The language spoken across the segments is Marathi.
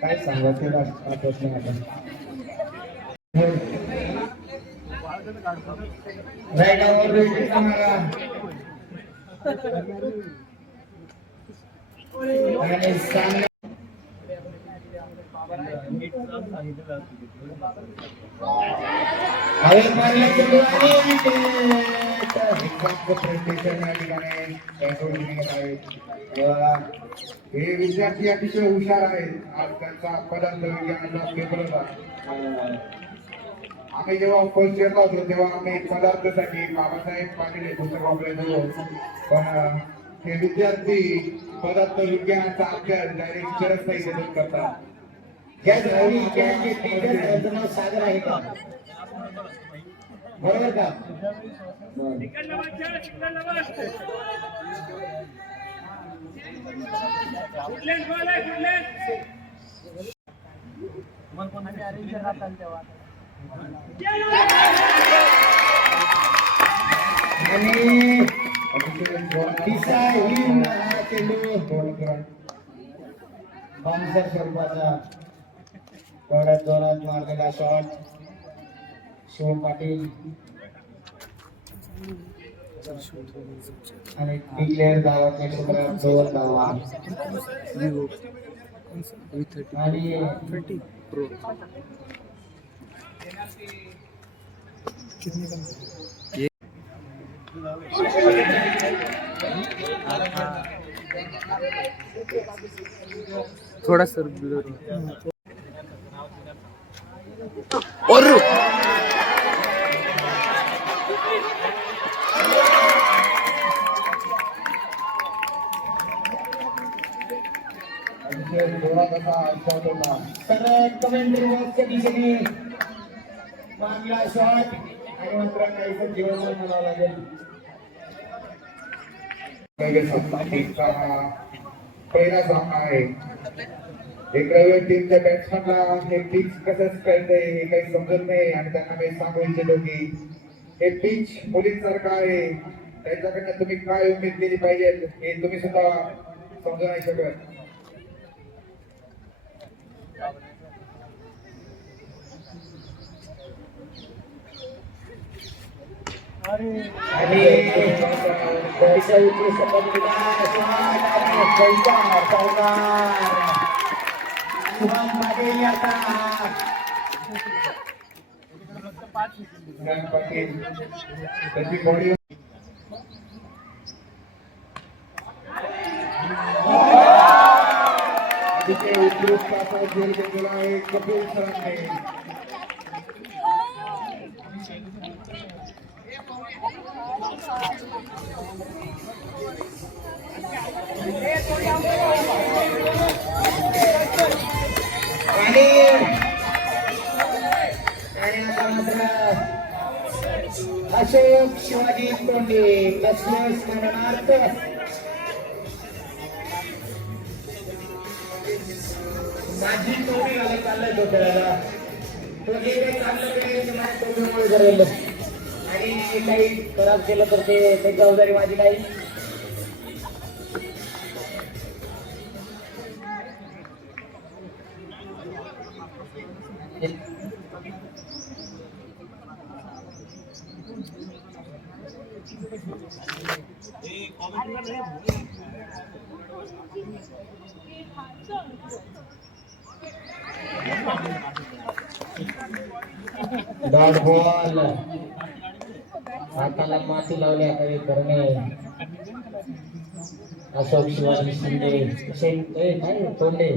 काय सांगायचं प्रश्न आता आणि सांग हे विद्यार्थी अतिशय हुशार आहेत. आज त्यांचा पदार्थ विज्ञानाचा पेपर होता. आम्ही जेव्हा फर्स्ट इयरला होतो तेव्हा आम्ही पदार्थासाठी बाबासाहेब पाटील हे पुस्तक वापरायचो. पण हे विद्यार्थी पदार्थ विज्ञानाचा अभ्यास डायरेक्ट शरद करतात. सागर आहे का बरोबर का स्वरूपाचा जोरात जोरात मारलेला शॉट शिव पाटील आणि डिक्लेअर गावाच्या क्षेत्रात 2 धावा आणि थोड़ा सर और कमेंट्री बॉक्सच्या दिशेने मारला शॉट आणि मात्र काहीच जीवन म्हणावं लागेल. पहिला सामना आहे. एका टीमच्या बॅट्समॅनला हे पिच कसं कळतंय हे काही समजत नाही आणि त्यांना मी सांगू इच्छितो की हे पिच मुलींसारखं आहे. त्याच्याकडनं तुम्ही काय उमेद केली पाहिजे हे तुम्ही सुद्धा समजू नाही शकत. कपिल सरांनी अशोक शिवाजी तोंडे स्मरणार्थ माझी टोपी घाले चाललंय डोक्याला करेल आणि काही खराब केलं तर ते जबाबदारी माझी नाही. डॉट बॉल हाताला माती लावल्याकडे करणे. अशोक शिवाजी शिंदे नाही तोंडे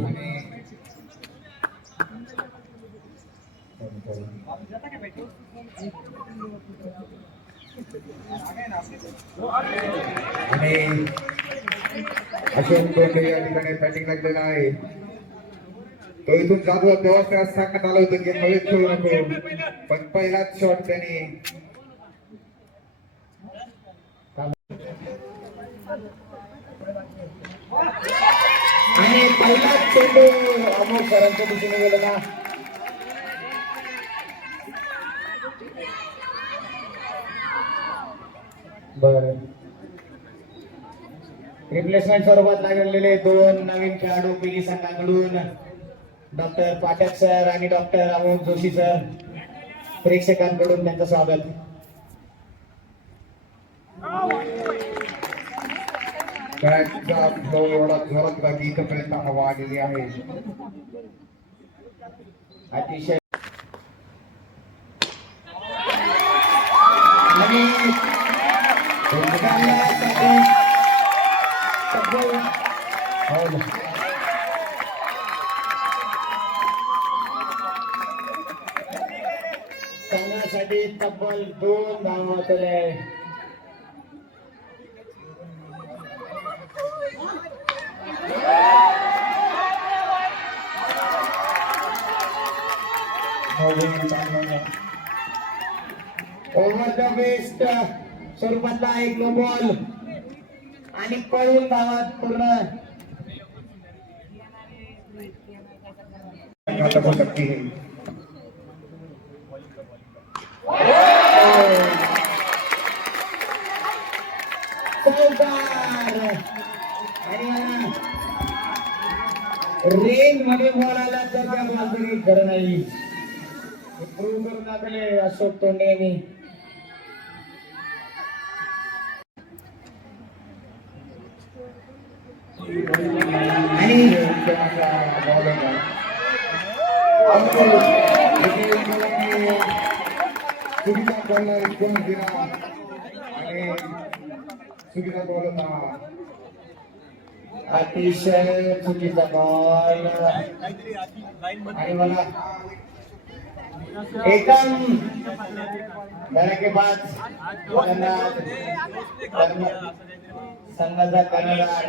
आणि अशोक तोंडे या ठिकाणी बॅटिंग लागलेला आहे. तो इथून जात होता तेव्हा त्याला सांगण्यात आलं होतं की हवेत खेळू नको. पण पहिलाच शॉट त्याने आणि पहिलाच चेंडू अमोल सरांच्या दिशेने गेलं ना. बरं, रिप्लेसमेंट स्वरूपात लागलेले दोन नवीन खेळाडू पिली संघाकडून डॉक्टर पाठक सर आणि डॉक्टर अमोल जोशी सर, प्रेक्षकांकडून त्यांचं स्वागत. बॅटचा फ्लो एवढा जोरात बाकी इथपर्यंत हवा आलेली आहे. अतिशय आणि संघासाठी तब्बल 2 धावा केले. ओव्हर द बेस्ट स्वरूपातला एक नो बॉल आणि पळून धावात पूर्ण. खत्म हो सकती है. रेंज मध्ये बॉल आला तर त्या बॉलची खरं नाही. प्रूव्ह करून दाखवले अशोक तोंडे यांनी. आणि चुकीचा बॉलला रिस्पॉन्स दिला आणि चुकीचा बॉल होता. अतिशय चुकीचा बॉल आणि मला एकदम धडाकेबाज गोलंदाज संघाचा कर्णधार.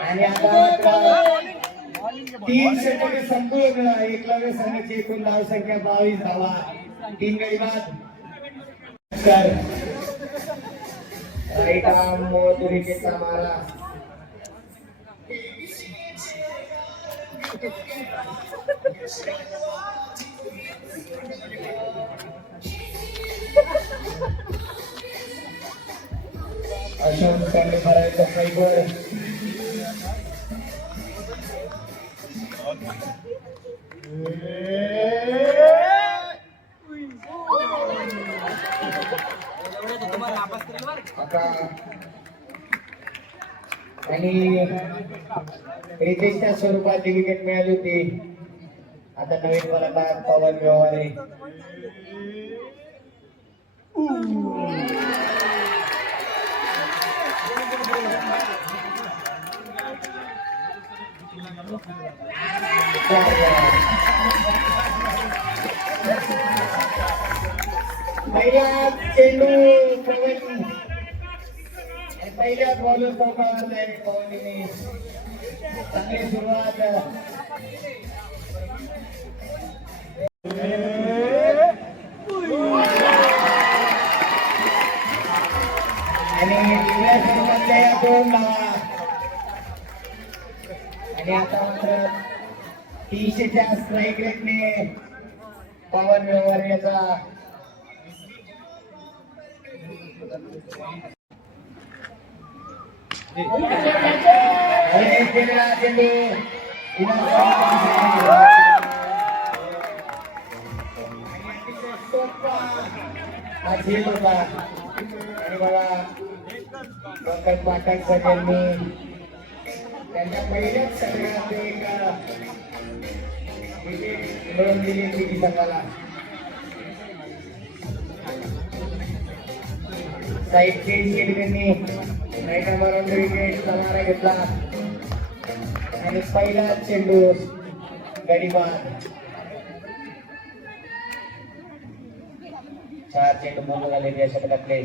आणि आता 3 षटके संपूर्ण एकलव्य संघाची एकूण धावसंख्या 22 धावा, 3 गडी बाद. राईट आर्म मोहतुरीकेचा मारा. अशोक त्यांनी मारायचं फायबर. आणि रितेशच्या स्वरूपात जी विकेट मिळाली होती. आता नवीन फलंदाज पवन व्यवहारे. पहिला चेंडू पवन, पहिल्या बॉलर चौकावरला पवनने चांगली सुरुवात. आणि दुसऱ्या स्वरूपातल्या या 2 धावा. आणि आता मात्र 300च्या स्ट्राईक रेटने पवन व्यवहार याचा केलेला चेंडू हा झेल होता. आणि मला पंकज पाठक सर यांनी त्यांच्या पहिल्याच षटकात एक विकेट मिळवून दिली होती संघाला. साईड चेंज केली त्यांनी. राईट नंबर विकेटचा मारा घेतला आणि पहिला चेंडू गडी बाद. 4 चेंडू पूर्ण झाले या षटकातले.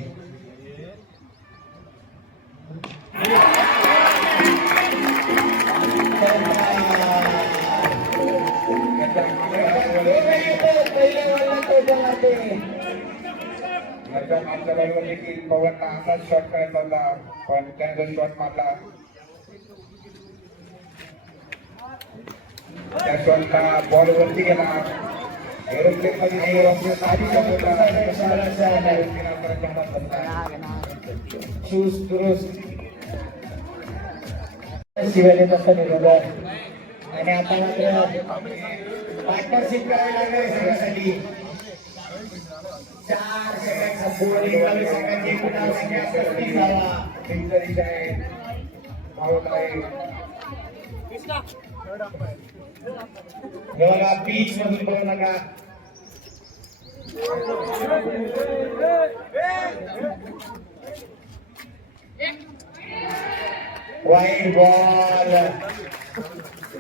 मागच्या बॉलवर देखील पवनला असाच शॉट करायचा होता, पण त्याने जो शॉट मारला त्या शॉटला बॉल वरती गेला. एरोप्लेन मध्ये शूज दुरुस्त शिवाय नसतं बरोबर. आणि आता मात्र पार्टनरशिप करावी लागणार सगळ्यासाठी. 4 सेकंड संपवून 21 सेकंडची गुणाव संख्या 35 धावा. एवढा बीच मधून करू नका. Wide ball.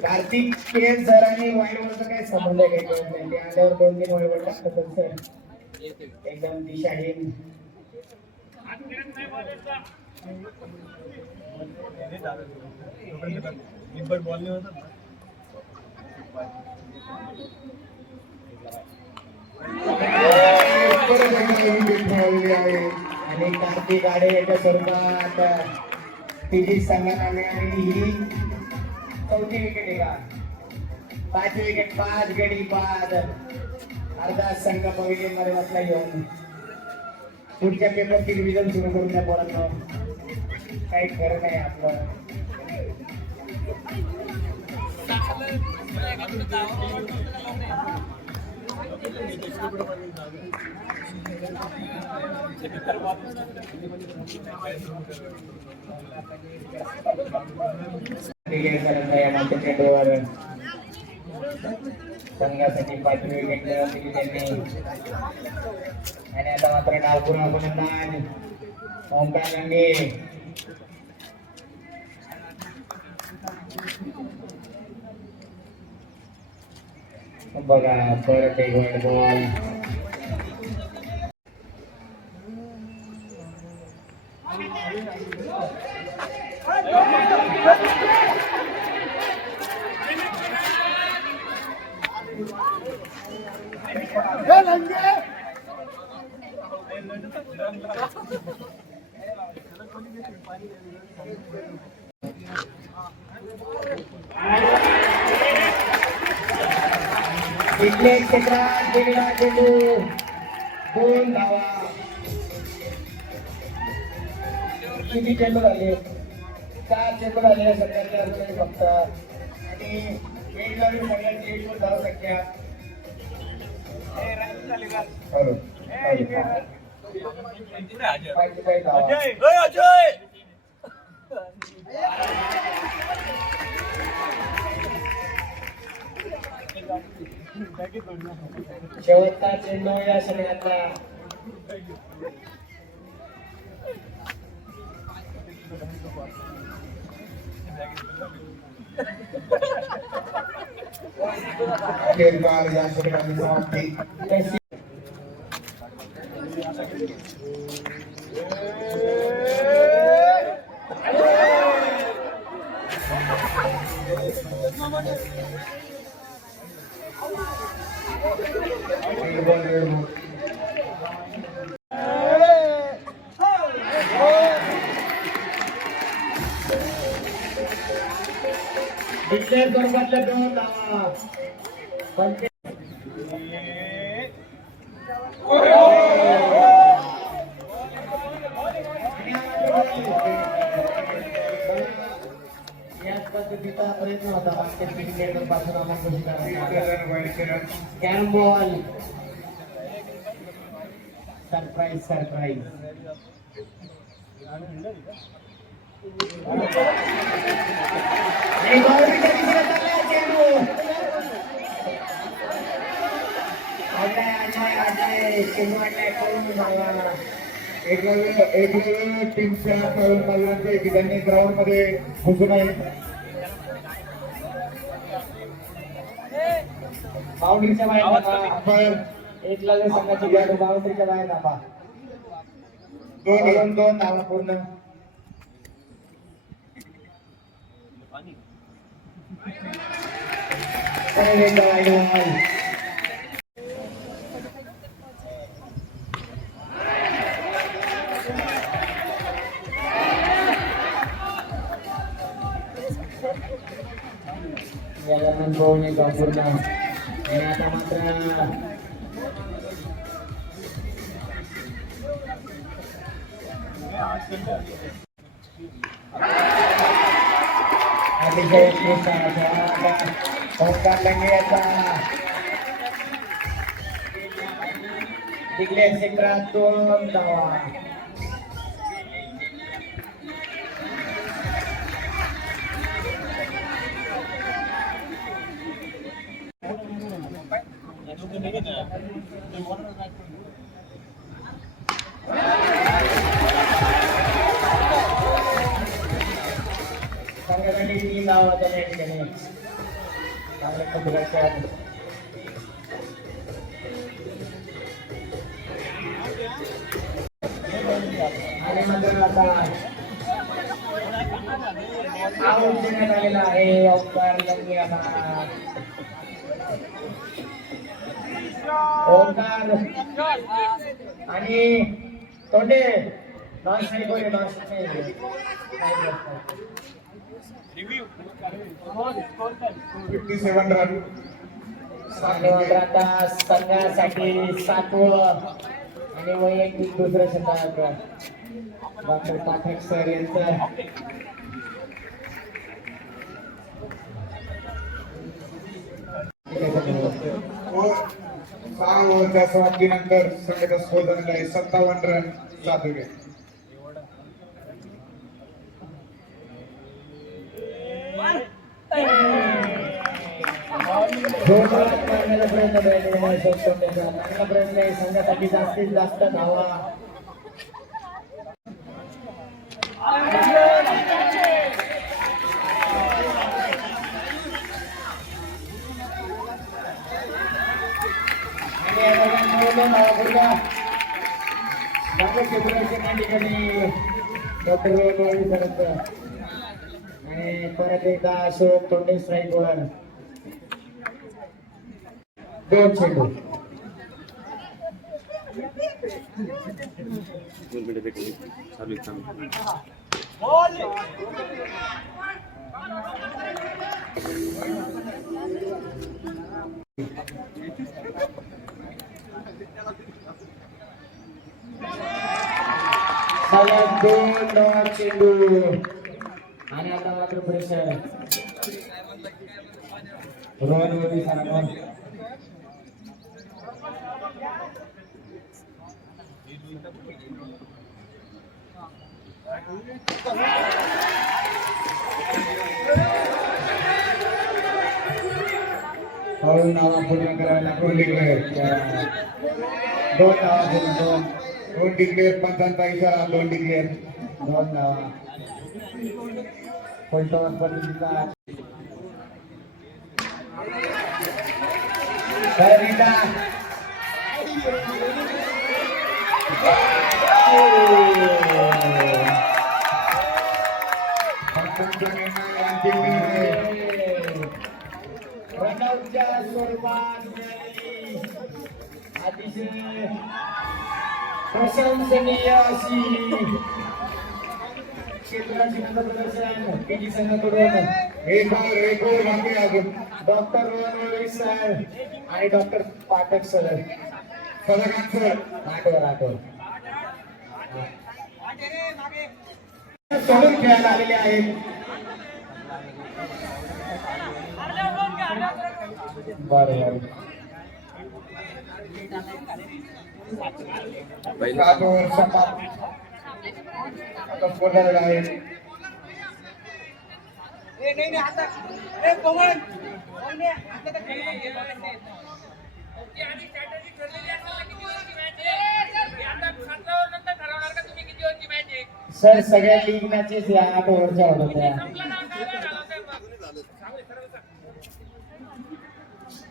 कार्तिक केन सर आणि वाईड बॉलचा काही संबंध आहे काही कळत नाही. ते आल्यावर 2-3 वाईड बॉल टाकतात सर. एकदम दिशाहीन. आणि कार्तिक आडे याच्या स्वरूपात फिजिक्स संघाने आणि ही 4थी विकेट आहे का? 5 विकेट, 5 गडी बाद. अर्धा संघ पविलियन मध्ये बसला घेऊन. पुढच्या पेपरची रिव्हिजन सुरू करून द्या पोरांनो. काही खरं नाही आपलं. चेंडूवर संघासाठी 5वी विकेट दिली त्यांनी. आणि आता मात्र डावपूर्ण गोलंदाज ओंकार रंगे. बघा परत एक वाईड बॉल. इथले क्षेत्रात गेलेला चेंडू 2 धावा. किती चेंडू झाले? 4 चेंडू झाले सध्याच्या अजूनही फक्त. आणि एक लावली सगळ्यांची 1 धाव संख्या. शेवटचा चेंडू या सगळ्यातला. या षटकाची समाप्ती. डिक्लेअर स्वरूपातल्या 2 धावा. याच पद्धतीचा प्रयत्न होता बास्केट क्रिकेटर पासून आम्हाला कॅरम बॉल. Surprise surprise. एक टीमच्या खेळाडूंचे की त्यांनी ग्राउंड मध्ये घुसू नये. बाउंड्रीच्या बाहेर एकला संघाची खेळाडू बाउंड्रीच्या बाहेर धाबा. 2 धावा पूर्ण. याला अनुभव नाही संपूर्ण आणि आता मात्र अतिशय उत्कृष्ट असा ओंकार लंगेचा जिंकले क्षेत्रात 2 धावा. संघासाठी 3 धावा त्या ठिकाणी चांगल्या पद्धतीने आणि मात्र आता आऊट देण्यात आलेला आहे ओंकार लंगे आता ओंकार आणि तोंडे नॉन स्ट्राईक होईल नॉन स्ट्राईक 57 रन. आता संघासाठी 7वं आणि वैयक्तिक दुसरं षटक डॉक्टर पाठक सर यांचं सहा ओव्हरच्या समाप्तीनंतर संघाचा स्कोर झालेला आहे 57 रन 7 विकेट. जोरात मारण्याचा प्रयत्न केलेला आहे चांगला प्रयत्न आहे संघासाठी जास्तीत जास्त धावा आणि परत एकदा अशोक तोंडे स्ट्राईक वर 2 चेंडू सलग 2 चेंडू आणि आता मात्र प्रेशर रोहन मोदी सरांवर पाऊल नावा पूर्ण करायला 2 डिक्लेअर 2 नावा पूर्ण 2 डिक्लेअर पंचांचा इशारा 2 डिक्लेअर 2 धावा पलटवार पद्धतीचा सरिता रनआउटच्या स्वरूपात मिळालेली अतिशय प्रशंसनीय अशी क्षेत्राची प्रदर्शन केली संघाकडून एक ओव्हर बाकी आहे अजून. डॉक्टर रोहन वळवी सर आणि doctor Pathak sir Sadakant sir आठवर सोडून खेळायला आलेले आहेत बरोबर 7 ओव्हर समाप्त. आता स्कोर झालेला आहे सर सगळ्या लीग मॅचेस या 8 ओव्हरच्या होत्या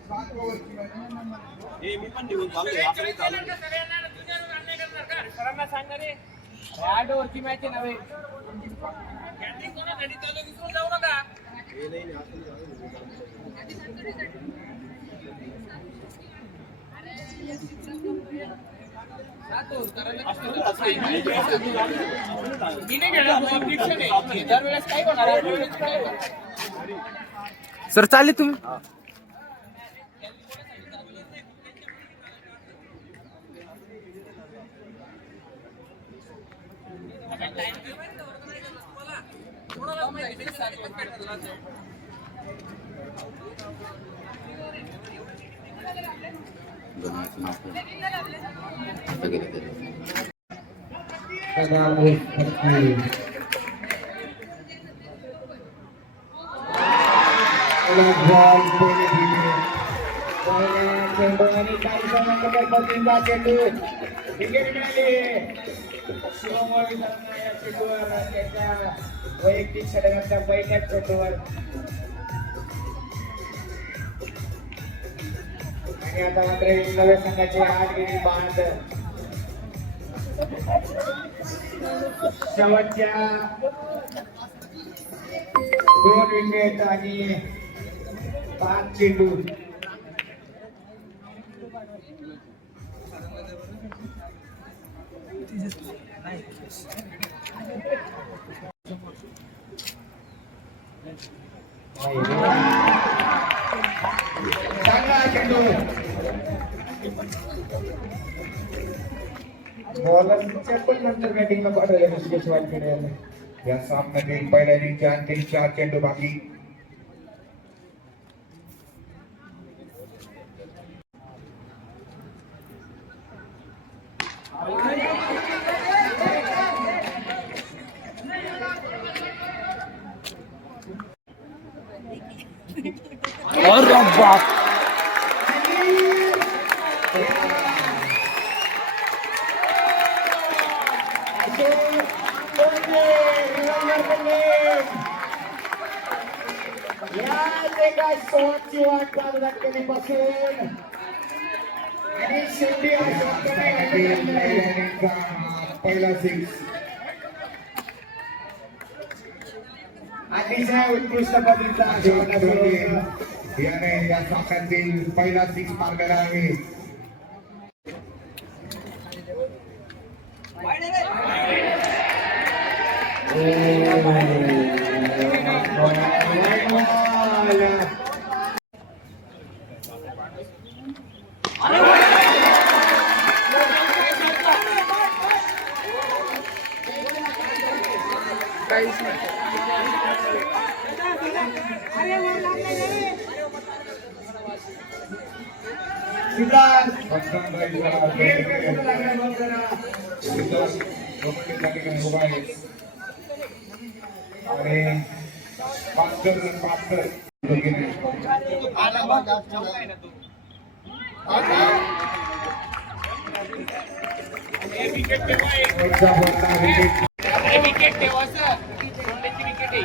7 ओव्हरची मॅच. सरांना सांगा रे 8 ओव्हरची मॅच आहे नव्हे जाऊ नका दरवेळेस काय होणार सर चालले तुम्ही आणि काही जणांकडे बदलीचा चेंडू विकेट मिळाली. शिवमोल विधान या चेंडूवर त्याच्या वैयक्तिक षटकांच्या पहिल्याच चेंडूवर आणि आता मात्र नव्या संघाचे 8 गडी बाद. शेवटच्या 2 विकेट आणि 5 चेंडू. चांगला चेंडू. बॉलरच्या पण नंतर बॅटिंगला पाठवलं ऋषिकेश वानखेडे यांनी. या सामन्यातील पहिल्या इनिंगचे आणखी 4 चेंडू बाकी. अरे बाप शॉटची वाट पाहत धक्क्यापासून आणि शेवटी पहिला 6. अतिशय उत्कृष्ट पद्धतीचा याने या सामन्यातील पहिला 6 मारलेला आहे. विकेट ठेवा सर सोंडेची विकेट आहे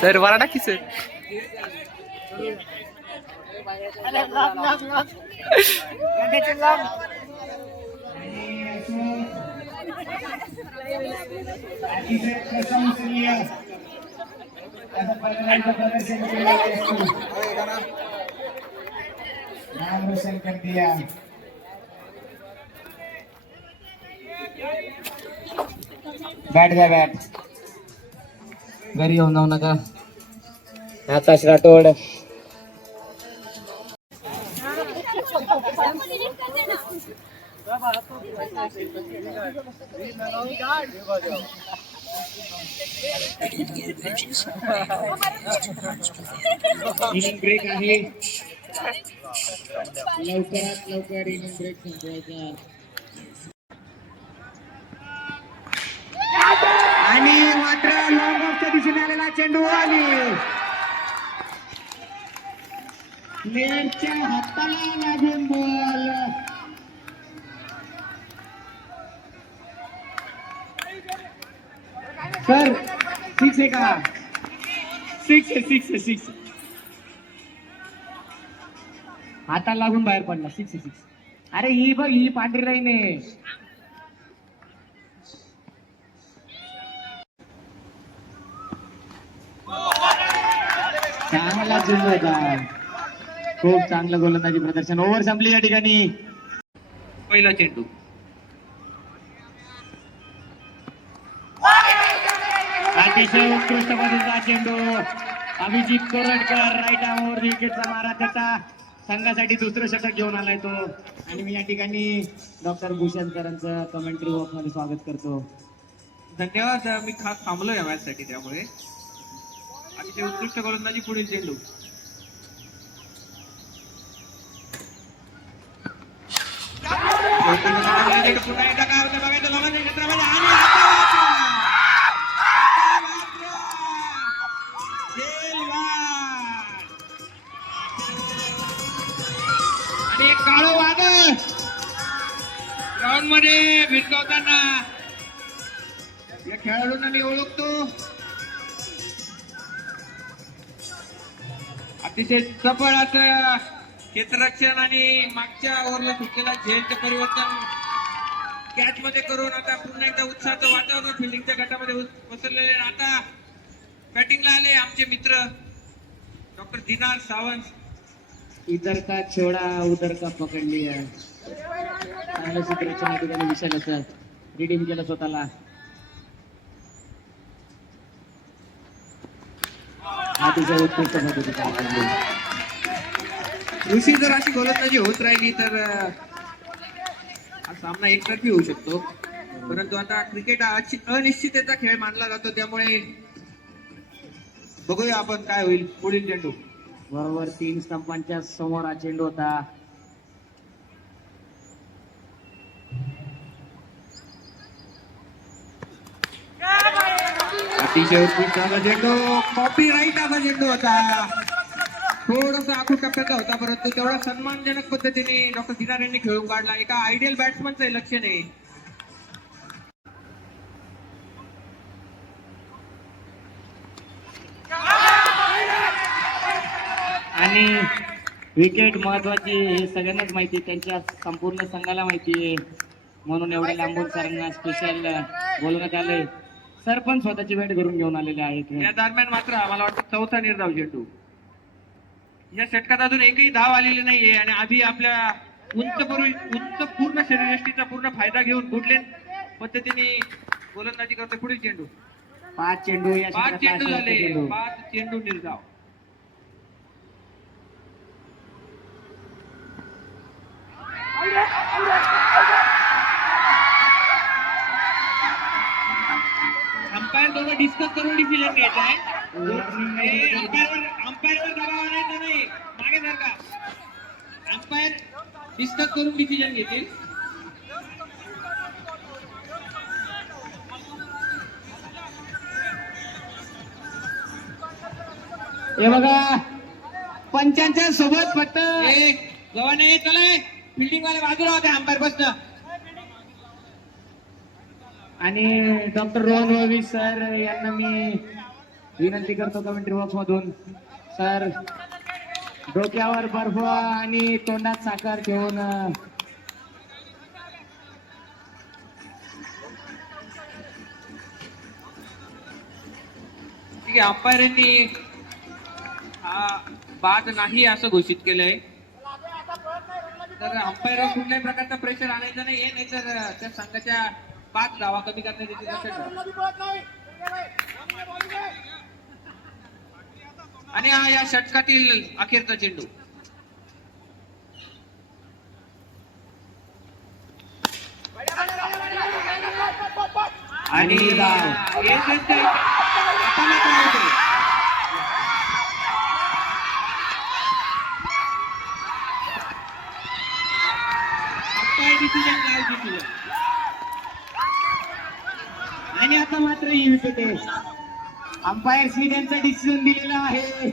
सर वरा टाकी सर नाम रोशन कर दिया. बॅट द्या बॅट. घरी येऊन जाऊ नका. आकाश राठोड इनिंग ब्रेक आहे. लवकरात लवकर इनिंग ब्रेक संपवायचा. आणि मात्र लॉंग ऑफच्या दिशेने आलेला चेंडू आणि नेटच्या हाताला लागून बॉल. सर 6 आहे का? 6 हाताला लागून बाहेर पडला. 6. अरे ही बघ ही पांढरी लाईन आहे. चांगला चेंडू होता. खूप चांगलं गोलंदाजी प्रदर्शन. ओव्हर संपली या ठिकाणी. पहिला चेंडू अतिशय उत्कृष्ट पद्धतीचा चेंडू अभिजित कोरटकर राईट आर्मवर विकेटचा मारा त्याचा संघासाठी दुसरं षटक घेऊन आलाय तो. आणि मी या ठिकाणी डॉक्टर भूषणकरांचं कमेंट्री बॉक्स मध्ये स्वागत करतो. धन्यवाद. मी खास थांबलो या मॅच साठी, त्यामुळे अतिशय उत्कृष्ट गोलंदाजी. पुढील चेंडू पुन्हा एकदा काय होतं बघायचं लोकांच्या क्षेत्रामध्ये. आणि आता मात्र जेलवाड. आणि एक काळं वादळ ग्राउंड मध्ये भिरकावताना या खेळाडूंना मी ओळखतो. अतिशय चपळ असं क्षेत्ररक्षण आणि मागच्या ओव्हरला सुटलेला झेलचं परिवर्तन कॅच मध्ये करून आता पुन्हा एकदा उत्साहाचं वातावरण फिल्डिंगच्या गटामध्ये पसरलेले. आता बॅटिंगला आले आमचे मित्र डॉक्टर दिनार सावंत. इधर का छोड़ा उधर का पकड लिया. चांगलं सूत्ररक्षण या ठिकाणी विशाल असं रिडीम केलं स्वतःला. अतिशय उत्कृष्ट पद्धतीचा ऋषी जर अशी गोलंदाजी होत राहिली तर हा सामना एकतर्फी होऊ शकतो. परंतु आता क्रिकेट हा अनिश्चिततेचा खेळ मानला जातो, त्यामुळे बघूया आपण काय होईल. पुढील चेंडू बरोबर 3 स्टंपांच्या समोर हा चेंडू होता. अतिशय उत्कृष्ट असा चेंडू. कॉपी राईट असा चेंडू होता. थोडासा आखूड टप्प्याचा होता, परंतु तेवढा सन्मानजनक पद्धतीने डॉक्टर दिनार यांनी खेळून काढला. एका आयडियल बॅट्समनचं हे लक्षण आहे. आणि विकेट महत्वाची हे सगळ्यांनाच माहिती, त्यांच्या संपूर्ण संघाला माहिती आहे. म्हणून एवढ्या लांबून सरांना स्पेशल बोलवण्यात आले. सर पण स्वतःची बॅट घरून घेऊन आलेले आहेत. या दरम्यान मात्र मला वाटतं चौथा निर्धाव चेंडू. या षटकात अजून एकही धाव आलेली नाहीये आणि आधी आपल्या उंच पूर्ण शरीरयष्टीचा पूर्ण फायदा घेऊन गुडलेन पद्धतीने गोलंदाजी करतोय. पुढील चेंडू 5 चेंडू या 5 चेंडू षटकातला झाले. चेंडू. 5 चेंडू निर्धाव. अंपायर दोघं डिस्कस करून डिसिजन घ्यायचा आहे. अंपायरवर दबाव आणायचा नाही. मागे सारखा अंपायर डिस्कस करून डिसिजन घेतील. हे बघा पंचांच्या सोबत फक्त गव्हाणे चलाय फिल्डिंग वाले बाजूला होते अंपायर बसणं. आणि डॉक्टर रोहन ववी सर यांना मी विनंती करतो कमेंट्री बॉक्स मधून. सर डोक्यावर बर्फ आणि तोंडात साखर ठेवून ठीक आहे. अंपायरांनी हा बाद नाही असं घोषित केलंय. तर अंपायरवर कुठल्याही प्रकारचा प्रेशर आणायचा नाहीये, नाहीतर त्या संघाच्या 5 धावा कमी करण्यात येतील लक्षात ठेवा. आणि हा या षटकातील अखेरचा चेंडू. आणि आणि आता मात्र ही विकेट आहे. अंपायर्सनी त्यांचा डिसिजन दिलेला आहे.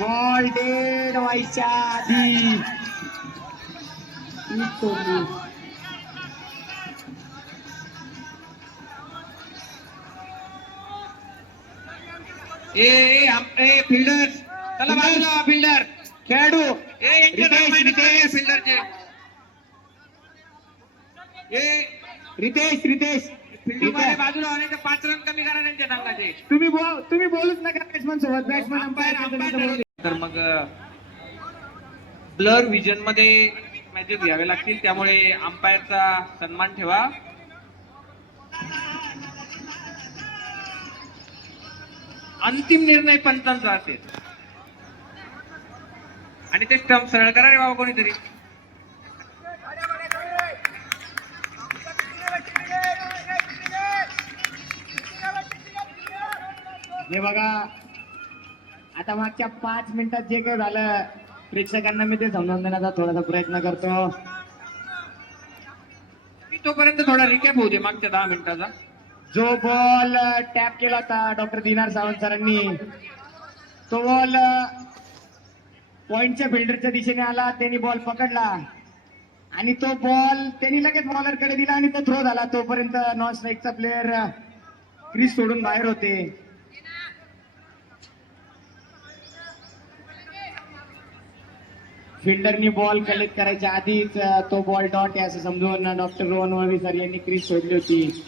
बॉल डेड व्हायच्या आधी फिल्डर चला बाजूला. फिल्डर खेळाडू फिल्डरचे रितेश फिल्डिंग वाले बाजूला होण्याचे 5 रन कमी करा त्यांच्या संघाचे. तुम्ही बोलूच नका बॅट्समन सोबत. Batsman umpire. तर मग ब्लर विजन मध्ये मॅचेस घ्यावे लागतील, त्यामुळे अंपायरचा सन्मान ठेवा. अंतिम निर्णय पंचांचा असेल. आणि ते स्टंप सरळ करा रे बाबा कोणीतरी. हे बघा आता मागच्या 5 मिनिटात जे काही झालं प्रेक्षकांना मी ते समजावून देण्याचा थोडासा प्रयत्न करतो. मी तोपर्यंत थोडा रिकॅप होऊ दे मागच्या 10 मिनिटाचा. जो बॉल टॅप केला होता डॉक्टर दिनार सावंत सरांनी, तो बॉल पॉइंटच्या फिल्डरच्या दिशेने आला. त्यांनी बॉल पकडला आणि तो बॉल त्यांनी लगेच बॉलरकडे दिला आणि तो थ्रो झाला. तोपर्यंत नॉन स्ट्राईकचा प्लेअर क्रीज सोडून बाहेर होते. फिल्डरनी बॉल कलेक्ट करायच्या आधीच तो बॉल डॉट आहे असं समजून डॉक्टर रोहन वळवी सर यांनी क्रीज सोडली होती.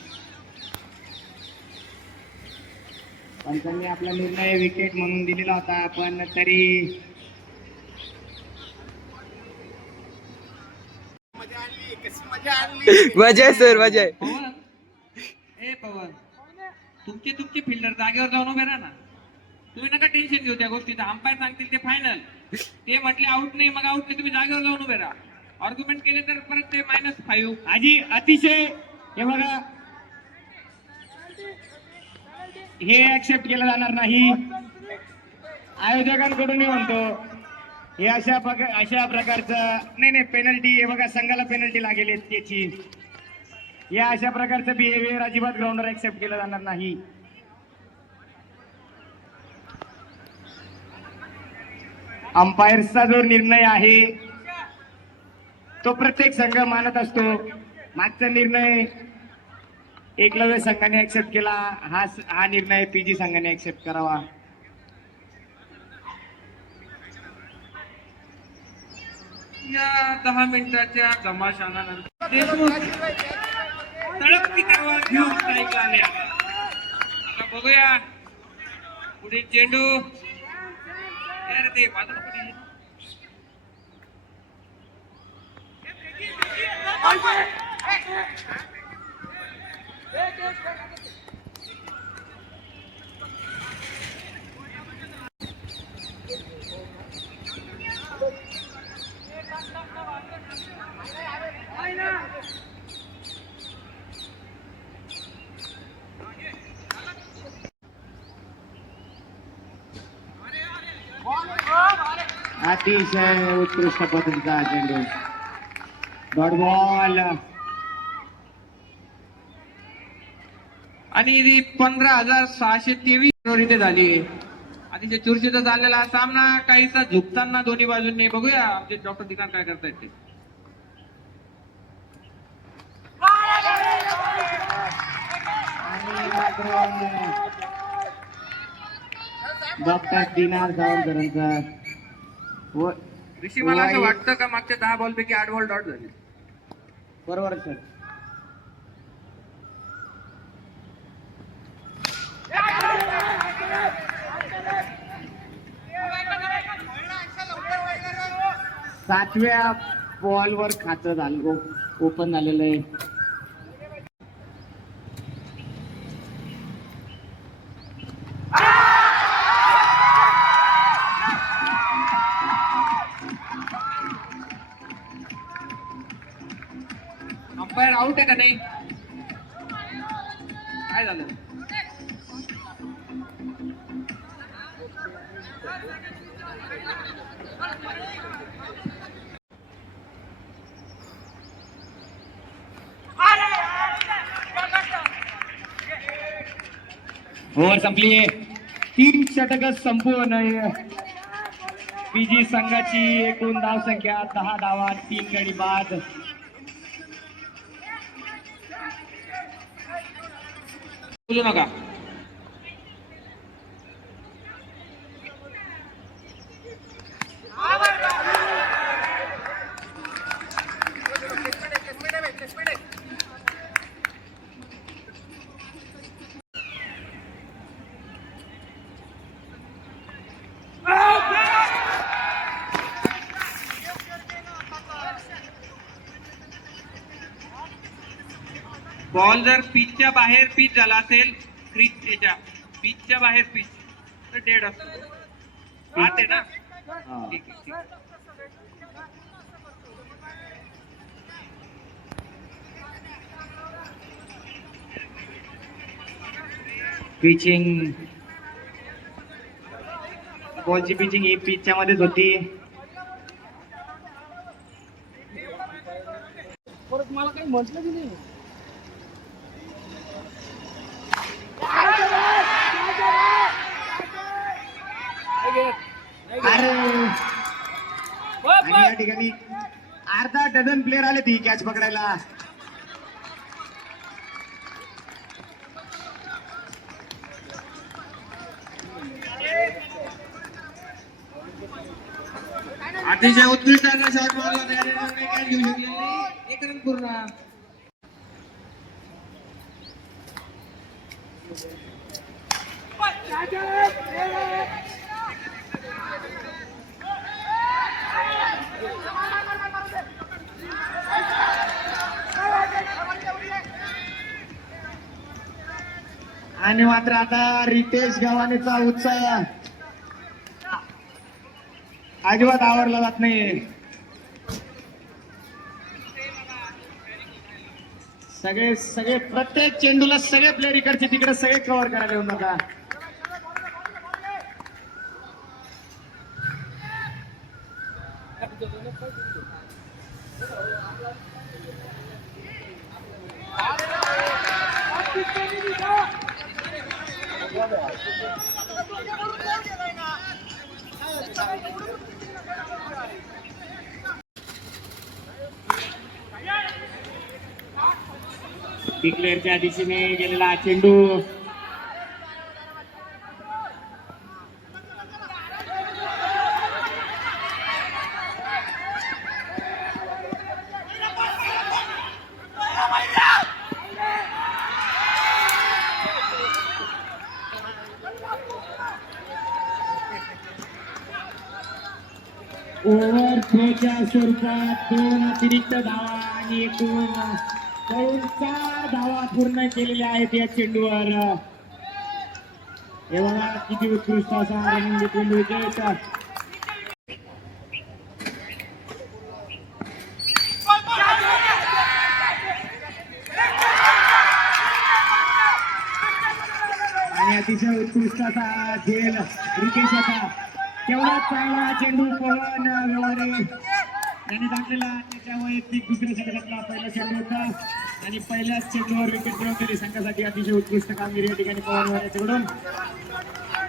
पंचांनी आपला निर्णय विकेट म्हणून दिलेला होता, पण तरी मजा आहे सर, मजा आहे. पवन, ए पवन, तुमचे फिल्डर जागेवर जाऊन उभे राहा ना. तुम्ही नका टेन्शन घेऊ त्या गोष्टीचं. अंपायर सांगतील ते फायनल, ते म्हटले आउट नाही मग आउट नाही, तुम्ही जागेवर जाऊन उभे राहा. आर्ग्युमेंट केले तर परत ते -5. आजी अतिशय हे बघा हे ऍक्सेप्ट केलं जाणार नाही. आयोजकांकडून मी म्हणतो हे अशा प्रकारचं नाही पेनल्टी. हे बघा संघाला पेनल्टी लागेल त्याची. या अशा प्रकारचं बिहेवियर अजिबात ग्राउंडवर ऍक्सेप्ट केलं जाणार नाही. अंपायर्सचा जो निर्णय आहे तो प्रत्येक संघ मानत असतो. मागचा निर्णय एकलव्य संघाने ऍक्सेप्ट केला, हा निर्णय पीजी संघाने ऍक्सेप्ट करावा. या 10 मिनिटाच्या तमाशानंतर तळपती कारवा घेऊन स्ट्राईकला आले. आता बघूया पुढे चेंडू. यार ते बाजूला कुठे गेले? अतिशय उत्कृष्ट पद्धतीचा चेंडू, डॉट बॉल. आणि ती 15,623 इथे झाली. अतिशय चुरशीचा चाललेला हा सामना काहीसा झुकताना दोन्ही बाजूंनी. बघूया आमचे डॉक्टर दिनार काय करतायत ते. डॉक्टर दिनार सावंत ऋषी मला असं वाटतं का मागच्या 10 बॉल पैकी 8 बॉल डॉट झाले. बरोबर सर. सातव्या बॉलवर खातं झालं, ओपन झालेलं आहे. अंपायर आउट आहे का नाही? काय झालं? ओव्हर संपली. 3 षटक संपूर्ण पीजी संघाची एकूण धाव संख्या 10 धावा, 3 गडी बाद. बोलू नका. बॉल जर पिचच्या बाहेर पिच झाला असेल, क्रीजच्या पिचच्या बाहेर पिच, तर डेड असतो आत आहे ना. हा. ठीक आहे ठीक आहे. पिचिंग बॉलची पिचिंग ही पिचच्या मध्येच होती. अरे आणि या ठिकाणी अर्धा डझन प्लेअर आले ती कॅच पकडायला. अतिशय उत्कृष्ट असा शॉट मारला त्याने कॅच घेऊ शकले नाही. 1 रन पूर्ण. आणि मात्र आता रितेश गव्हाणेचा उत्साह अजिबात आवरला जात नाही. सगळे सगळे प्रत्येक चेंडूला सगळे प्लेअर इकडचे तिकडे सगळे कव्हर करायला येऊ नका. डिक्लेअरच्या दिशेने गेलेला चेंडू ओव्हर थ्रोच्या स्वरूपात 2 अतिरिक्त धावा आणि एकूण 4 धावा पूर्ण केलेल्या आहेत या चेंडूवर. हे बघा किती उत्कृष्ट असा रनिंग बिटवीन विकेट. आणि अतिशय उत्कृष्ट असा खेळ रिकेशाचा. केवढा चांगला चेंडू पवन व्यवहारे यांनी टाकलेला. त्याच्या वैयक्तिक दुसऱ्या षटकातला पहिला चेंडू होता आणि पहिल्याच चेंडूवर विकेट मिळवलेली संघासाठी अतिशय उत्कृष्ट कामगिरी या ठिकाणी पवन व्यवहारेकडून.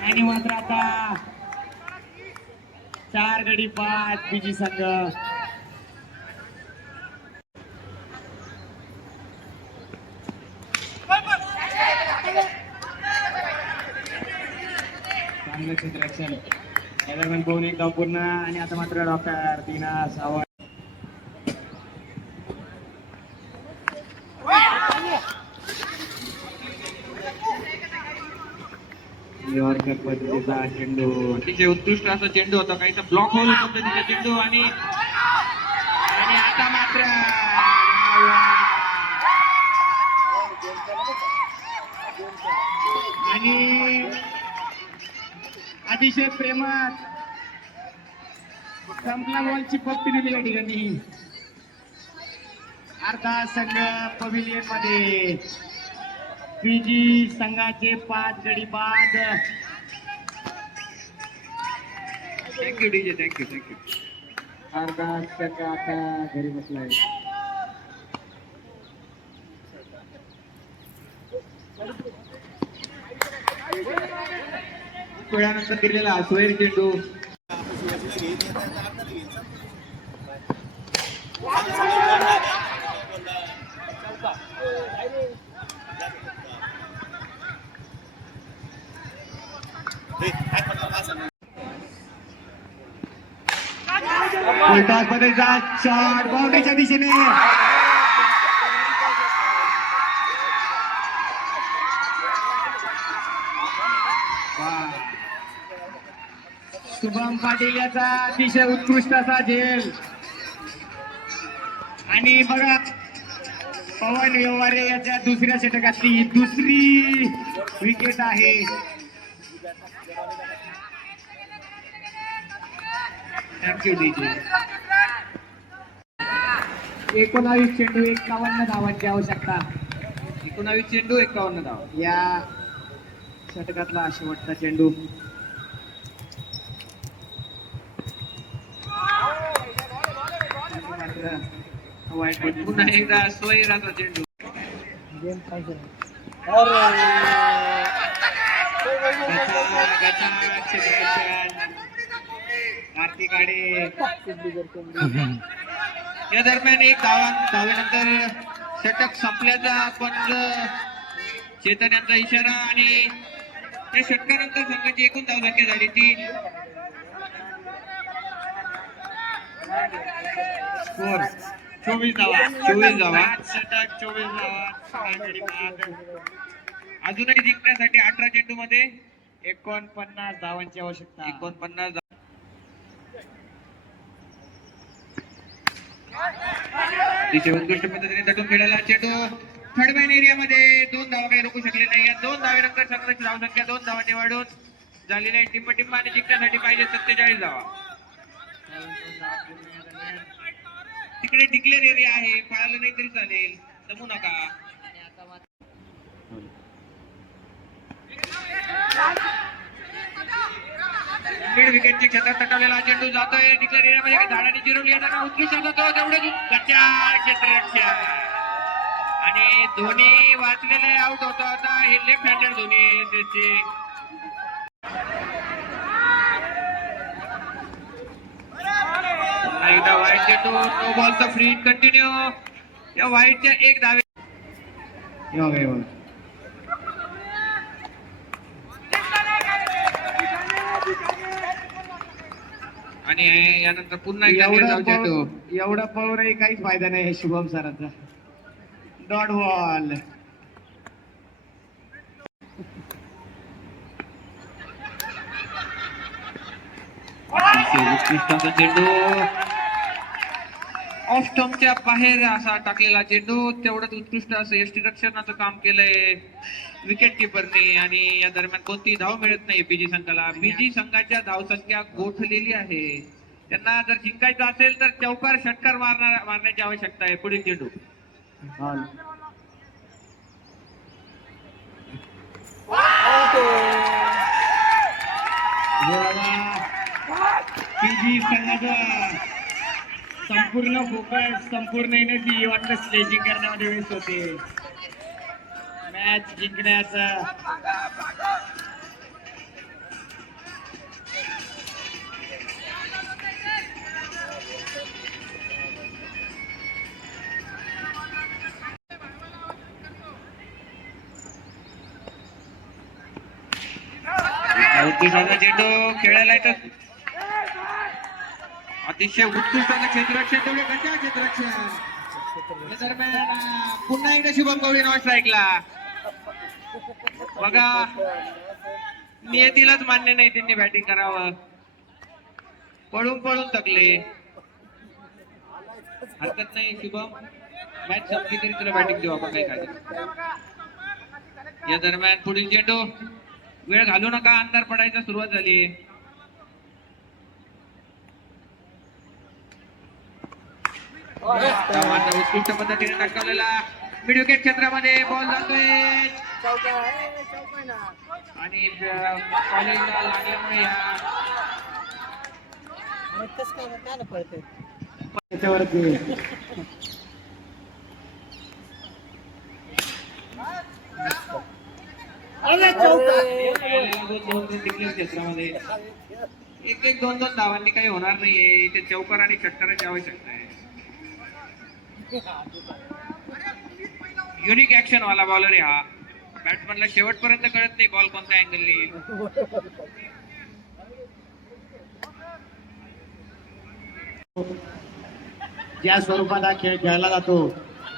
आणि मात्र आता 4 गडी बाद बीजी संघ. चांगलं क्षेत्ररक्षण या दरम्यान 2-1 धाव पूर्ण. आणि आता मात्र डॉक्टर दिना सावंत यॉर्कर पद्धतीचा चेंडू. अतिशय उत्कृष्ट असा चेंडू होता. काहीसा ब्लॉक होल पद्धतीचा चेंडू आणि आता मात्र आणि अतिशय प्रेमात संपला बॉलची पप्पी दिली या ठिकाणी. अर्धा संघ पविलियन मध्ये. फिजी संघाचे 5 गडी बाद. Thank you DJ. Thank you thank you. अर्धा संघ आता घरी बसलाय. वेळानंतर दिलेला सोहेल चेंडू. टॉस मध्ये जात शॉट बाउंड्रीच्या दिशेने. शुभम पाटील याचा अतिशय उत्कृष्ट असा झेल. आणि बघा पवन व्यवहारे याच्या दुसऱ्या षटकातली 2री विकेट आहे. Thank you DJ. 19 चेंडू 51 धावांची आवश्यकता. 19 चेंडू 51 धावा. या षटकातला शेवटचा चेंडू. मात्र वाईट पद्धतीने पुन्हा एकदा स्वैराचा चेंडू. कार्तिक आडे या दरम्यान एक धावेनंतर षटक संपल्याचा पण चेतन यांचा इशारा आणि त्या षटकानंतर संघाची एकूण धावसंख्या झाली 3. स्कोर 24 धावा. 24 धावा. षटक 24 धावा. 6 गडी बाद. अजूनही जिंकण्यासाठी 18 चेंडू मध्ये 49 धावांची आवश्यकता. 49 तिथे उत्कृष्ट पद्धतीने तटून खेळायला चेंडू थर्डमॅन एरियामध्ये 2 धावा काही रोखू शकले नाही. या 2 धावेनंतर संघाची धावसंख्या 2 धावांनी वाढून झालेली आहे. टिंब आणि जिंकण्यासाठी पाहिजे 47 धावा. तिकडे डिक्लेअर एरिया आहे, पळालं नाही तरी चालेल, जमू नका. मिड विकेटच्या क्षेत्रात तटवलेला चेंडू जातोय डिक्लेअर एरियामध्ये. झाडाने जिरवली जाताना उत्कृष्ट जातो तेवढे गच्चा क्षेत्ररक्षण आणि धोनी वाचलेले आउट होतो. आता हे लेफ्ट हँडेड धोनी त्याचे एकदा वाईट चेंडू. नो बॉलचा फ्री कंटिन्यू. या वाईटच्या एक धावे आणि यानंतर पुन्हा एकदा चेंडू. एवढा पळूनही काहीच फायदा नाही हे शुभम सरांचा. Dot ball. उत्कृष्टाचा चेंडू ऑफ स्टंपच्या बाहेर असा टाकलेला चेंडू. तेवढंच उत्कृष्ट असं यष्टीरक्षणाचं काम केलंय विकेट किपरने आणि या दरम्यान कोणती धाव मिळत नाही पीजी संघाला. पीजी संघाच्या धावसंख्या गोठलेली आहे. त्यांना जर जिंकायचं असेल तर चौकार षटकार मारण्याची आवश्यकता आहे. पुढील चेंडू. पीजी संघाचा संपूर्ण फोकस, संपूर्ण एनर्जी वाटतं स्लेजिंग करण्यामध्ये वेस्ट होते. मॅच जिंकण्याचा उत्कृष्टाचा चेंडू खेळायला येतं. अतिशय उत्कृष्ट क्षेत्ररक्षण तेवढे गंजा क्षेत्ररक्षण. या दरम्यान पुन्हा एकदा शुभम गवळी नॉन स्ट्राईकला. बघा नियतीलाच मान्य नाही त्यांनी बॅटिंग करावं. पळून पळून थकले. हरकत नाही शुभम, मॅच संपली तरी तुला बॅटिंग देऊ आपण काही काय. या दरम्यान पुढील चेंडू. वेळ घालू नका, अंधार पडायला सुरुवात झाली. उत्कृष्ट पद्धतीने टाकवलेला मिड विकेट क्षेत्रामध्ये बॉल जातोय आणि कॉलेजला लागल्यामुळे त्याच्यावरती क्षेत्रामध्ये एक दोन धावांनी काही होणार नाहीये. इथे चौकार आणि षटकाराची आवश्यकता आहे. युनिक ऍक्शन वाला बॉलर आहे हा. बॅट्समनला शेवटपर्यंत कळत नाही बॉल कोणत्या अँगल येईल. ज्या स्वरूपात हा खेळ खेळला जातो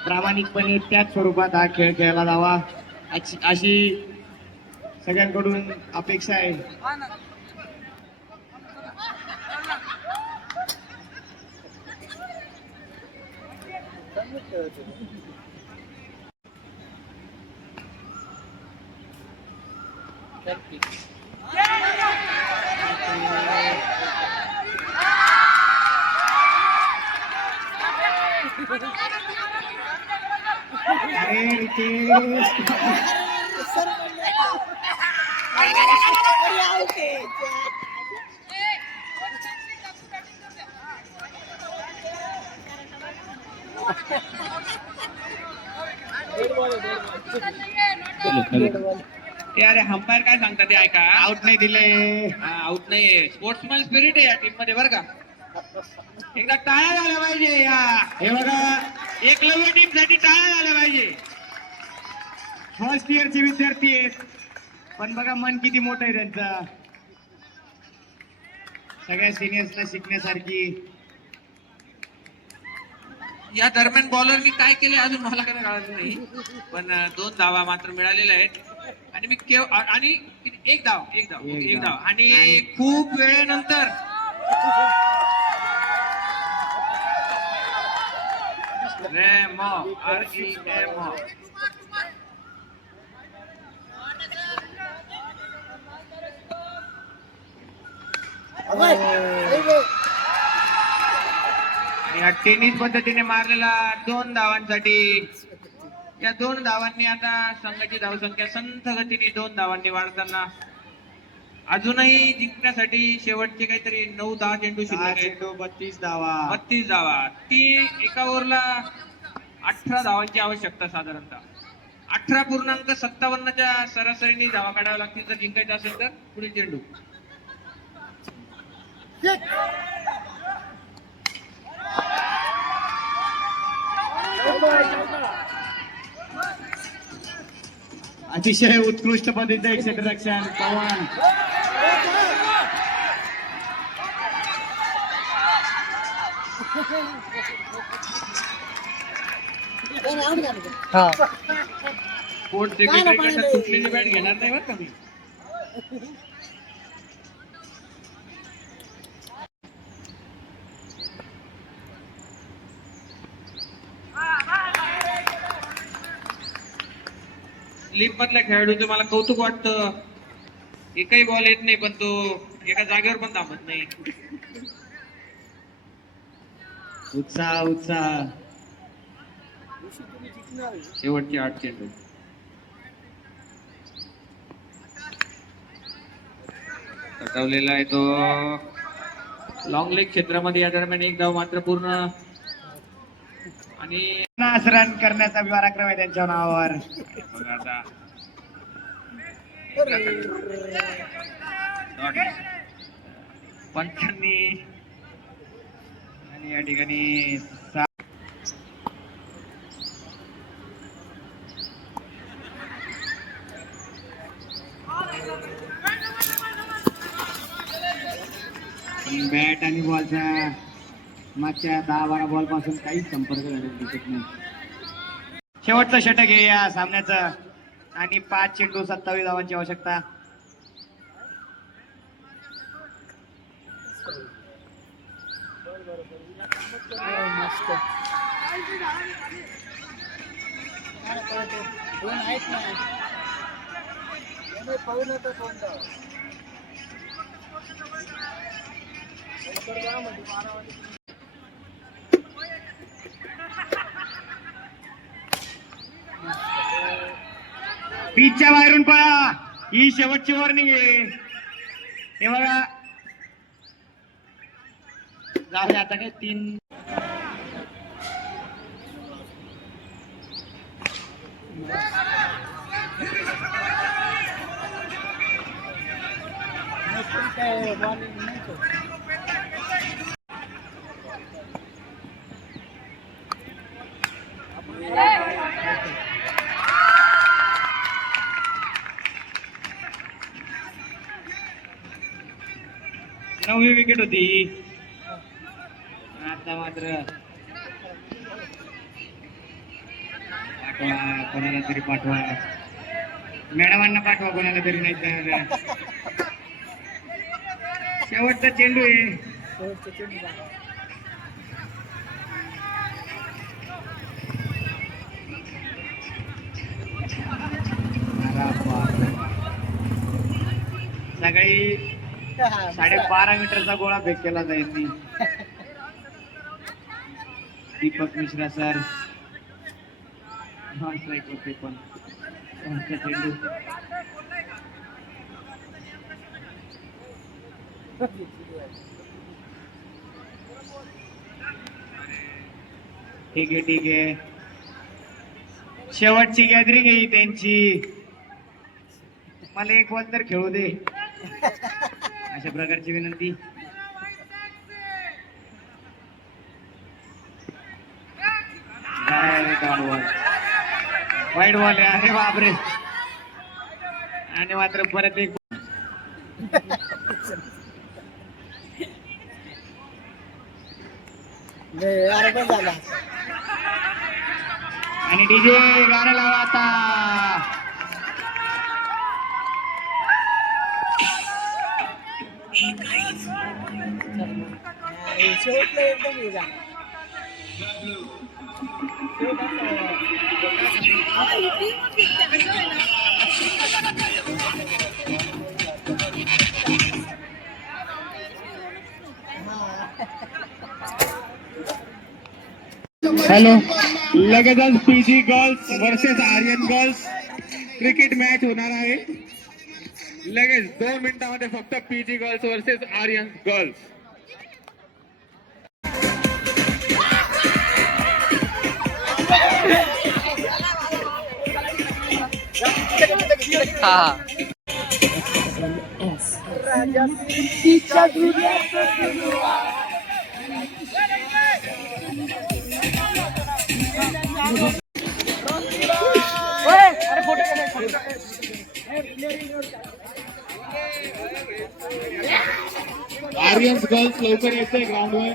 प्रामाणिकपणे त्याच स्वरूपात हा खेळ खेळला जावा अशी सगळ्यांकडून अपेक्षा आहे. अरे रितेश ते अरे अंपायर काय सांगतात ते ऐका. आउट नाही दिले. आउट नाहीये. स्पोर्ट्समन स्पिरिट आहे या टीम मध्ये बरं का. एकदा टाळ्या झाल्या पाहिजे या. हे बघा एकलव्य टीम साठी टाळ्या झाल्या पाहिजे. फर्स्ट इयरचे विद्यार्थी आहेत पण बघा मन किती मोठं आहे त्यांचं. सगळ्या सिनियर्सला शिकण्यासारखी. या दरम्यान बॉलरनी काय केले अजून मला काय कळलं नाही. पण 2 धावा मात्र मिळालेल्या आहेत आणि मी आणि एक धाव आणि खूप वेळेनंतर रेमो REMO या टेनिस पद्धतीने मारलेला 2 धावांसाठी या 2 धावांनी आता संघाची धावसंख्या संथ गतीने 2 धावांनी वाढताना अजूनही जिंकण्यासाठी शेवटचे काहीतरी 9-10 चेंडू शिल्लक आहेत. 32 धावा. 32 धावा. ती एका ओव्हरला 18 धावांची आवश्यकता साधारणतः. 18.57च्या सरासरीने धावा काढाव्या लागतील जर जिंकायचं असेल तर पुढील चेंडू. अतिशय उत्कृष्ट पद्धतीचं क्षेत्ररक्षण पवन. स्पोर्ट्स सेक्रेटरी सुटलेली बॅट घेणार नाही बरं का मी. लीग मधल्या खेळाडूचं मला कौतुक वाटतं. एकही बॉल येत नाही पण तो एका जागेवर पण थांबत नाही. उत्साह. शेवटचे 8 चेंडू. सटवलेला आहे तो लॉंग लेग क्षेत्रामध्ये. या दरम्यान 1 धाव मात्र पूर्ण आणि 50 रन करण्याचा पराक्रम आहे त्यांच्या नावावर. बघा आता पंचांनी आणि या ठिकाणी बॅट आणि बॉलचा मागच्या 10-12 बॉल पासून काहीच संपर्क झालेला दिसत नाही. शेवटचं षटक आहे या सामन्याचं आणि 5 चेंडू 27 धावांची आवश्यकता. पिचच्या बाहेरून पळा. ही शेवटची वॉर्निंग आहे. हे बघा झाले आता काय 3. नववी विकेट होती. आता मात्र पाठवा कोणाला तरी पाठवा. मॅडमांना पाठवा कोणाला तरी. नाही तर शेवटचा चेंडू आहे. सकाळी 12.5 मीटरचा गोळा फेक केला जाईल. Deepak Mishra sir non strike होते पण त्यांचा चेंडू ठीक आहे शेवटची गॅदरिंग आहे ही त्यांची मला एक बॉल तर खेळू दे अशा प्रकारची विनंती वाईट बॉल आहे अरे बापरे आणि मात्र परत एक आणि डीजे गाणं लावा आता हॅलो लगेचच PG girls versus Aryan girls cricket match होणार आहे लगेच 2 मिनिटांमध्ये फक्त PG girls versus Aryan girls Aryans girls लवकर येते ग्राउंडवर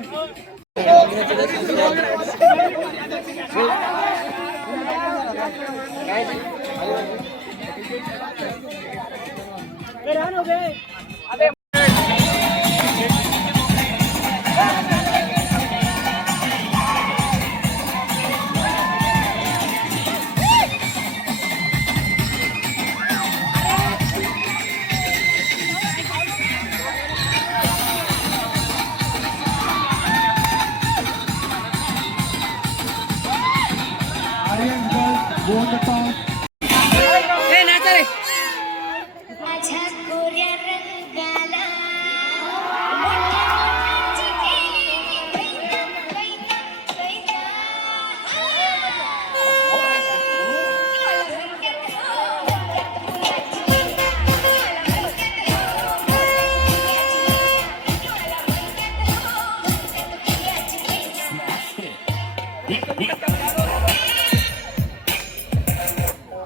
आर्यन्स गर्ल्स गोल टॉस माझ्या गोऱ्या रंगाला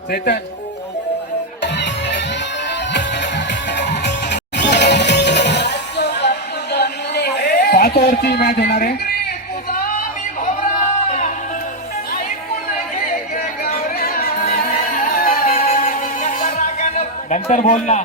चेतन 5 ओव्हरची मॅच होणार आहे नंतर बोल ना